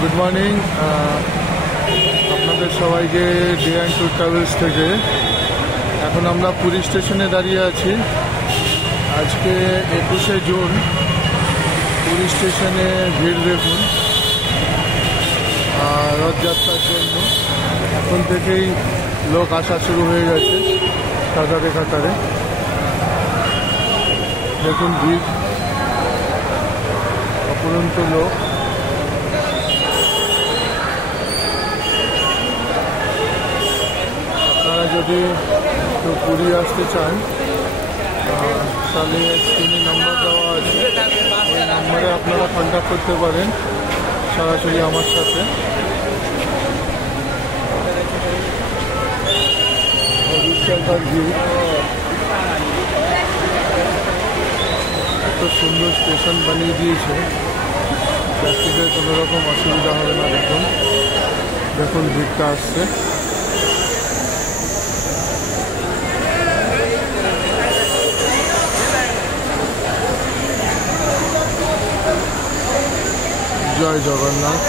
Good morning আপনাদের সবাইকে day and tour travels থেকে। এখন আমরা পুরী স্টেশনে দাঁড়িয়ে আছি। আজকে 21শে জুন। পুরী স্টেশনে ভিড় দেখুন রথযাত্রার জন্য। এখন থেকেই লোক আসা শুরু হয়ে গেছে কাতারে কাতারে। দেখুন ভিড়, অপরন্ত লোক। আপনারা যদি কেউ পুরী আসতে চান তাহলে স্ক্রিনে নাম্বার দেওয়া আছে, ওই নাম্বারে আপনারা কন্ট্যাক্ট করতে পারেন সরাসরি আমার সাথে। এত সুন্দর স্টেশন বানিয়ে দিয়েছে, যাত্রীদের কোনো রকম অসুবিধা হবে না। দেখুন দেখুন ভিড়টা আসছে। জয় জগন্নাথ।